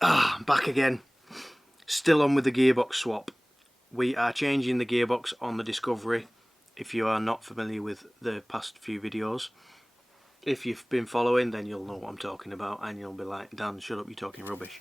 Back again. Still on with the gearbox swap. We are changing the gearbox on the Discovery, if you are not familiar with the past few videos. If you've been following, then you'll know what I'm talking about and you'll be like, Dan, shut up, you're talking rubbish.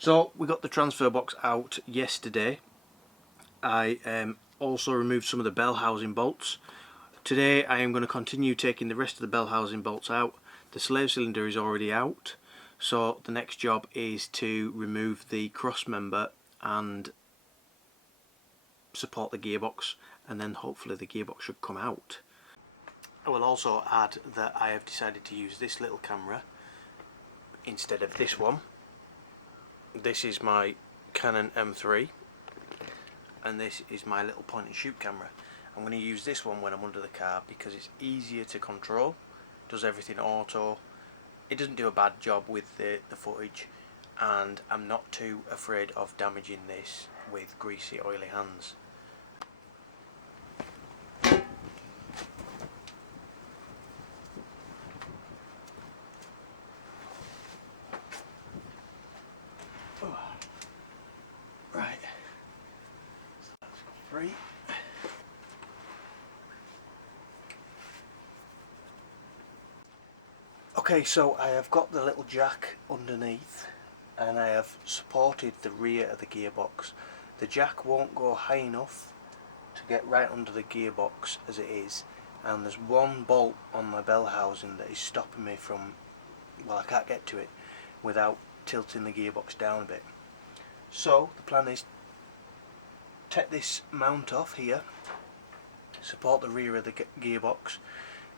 So we got the transfer box out yesterday. I also removed some of the bell housing bolts. Today I am going to continue taking the rest of the bell housing bolts out. The slave cylinder is already out, so the next job is to remove the cross member and support the gearbox, and then hopefully the gearbox should come out. I will also add that I have decided to use this little camera instead of this one. This is my Canon M3 and this is my little point and shoot camera. I'm going to use this one when I'm under the car because it's easier to control, does everything auto, it doesn't do a bad job with the footage, and I'm not too afraid of damaging this with greasy oily hands. Right, so that's free. Okay, so I have got the little jack underneath and I have supported the rear of the gearbox. The jack won't go high enough to get right under the gearbox as it is, and there's one bolt on my bell housing that is stopping me from, well, I can't get to it without tilting the gearbox down a bit. So the plan is take this mount off here, support the rear of the gearbox,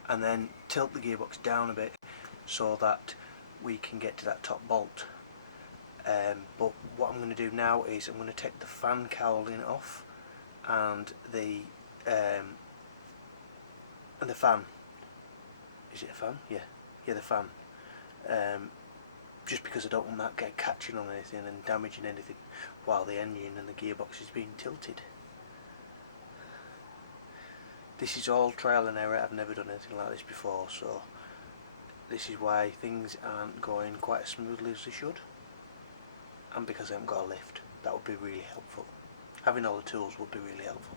and then tilt the gearbox down a bit so that we can get to that top bolt. But what I'm going to do now is I'm going to take the fan cowling off and the fan. Is it a fan? Yeah, the fan. Just because I don't want that catching on anything and damaging anything while the engine and the gearbox is being tilted. This is all trial and error. I've never done anything like this before, so this is why things aren't going quite as smoothly as they should, and because I haven't got a lift. That would be really helpful. Having all the tools would be really helpful.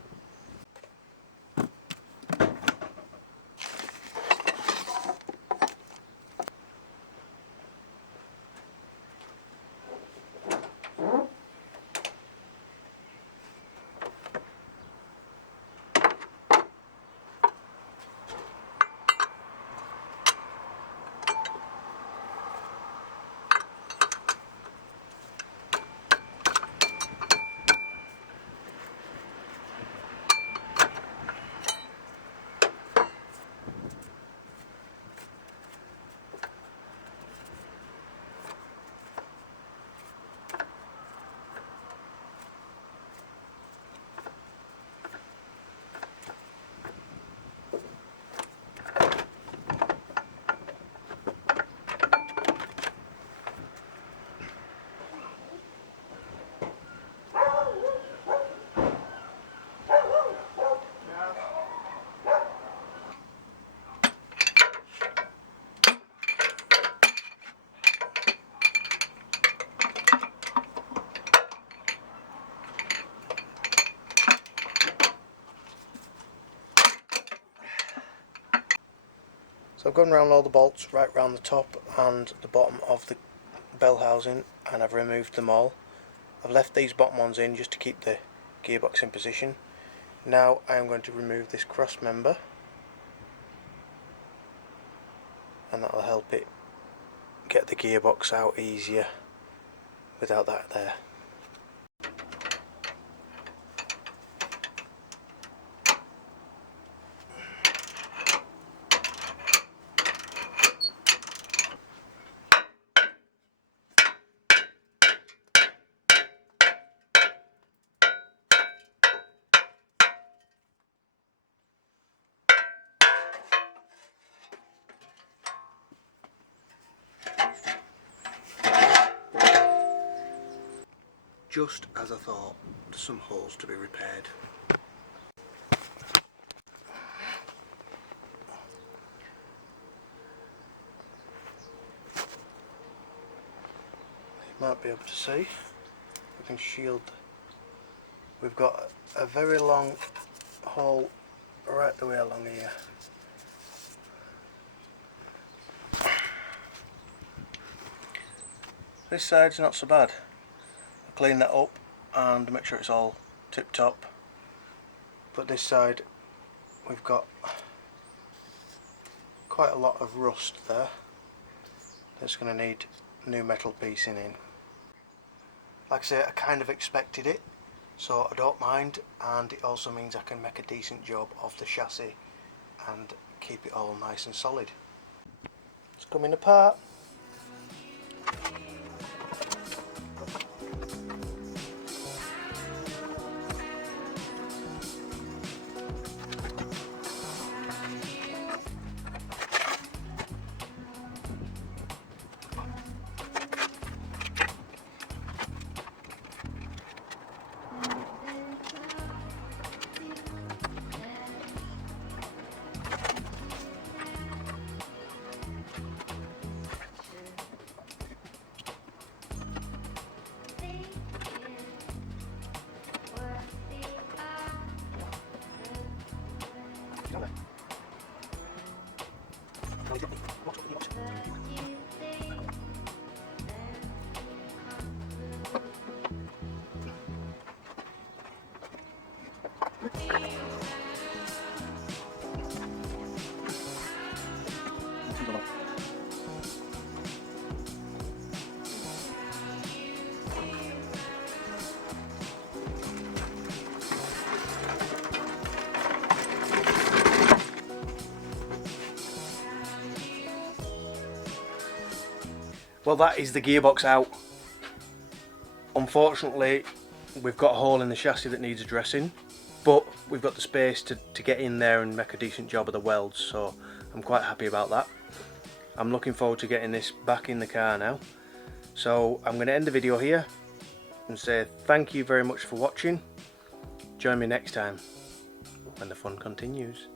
So I've gone around all the bolts right round the top and the bottom of the bell housing, and I've removed them all. I've left these bottom ones in just to keep the gearbox in position. Now I am going to remove this cross member, and that will help it get the gearbox out easier without that there. just as I thought, there's some holes to be repaired. You might be able to see, we can shield. We've got a very long hole right the way along here. This side's not so bad. I'll clean that up and make sure it's all tip top. But this side we've got quite a lot of rust there. That's going to need new metal piecing in. Like I say, I kind of expected it, so I don't mind, and it also means I can make a decent job of the chassis and keep it all nice and solid. It's coming apart. Well, that is the gearbox out. Unfortunately, we've got a hole in the chassis that needs addressing, but we've got the space to get in there and make a decent job of the welds, so I'm quite happy about that. I'm looking forward to getting this back in the car now. So I'm going to end the video here and say thank you very much for watching. Join me next time when the fun continues.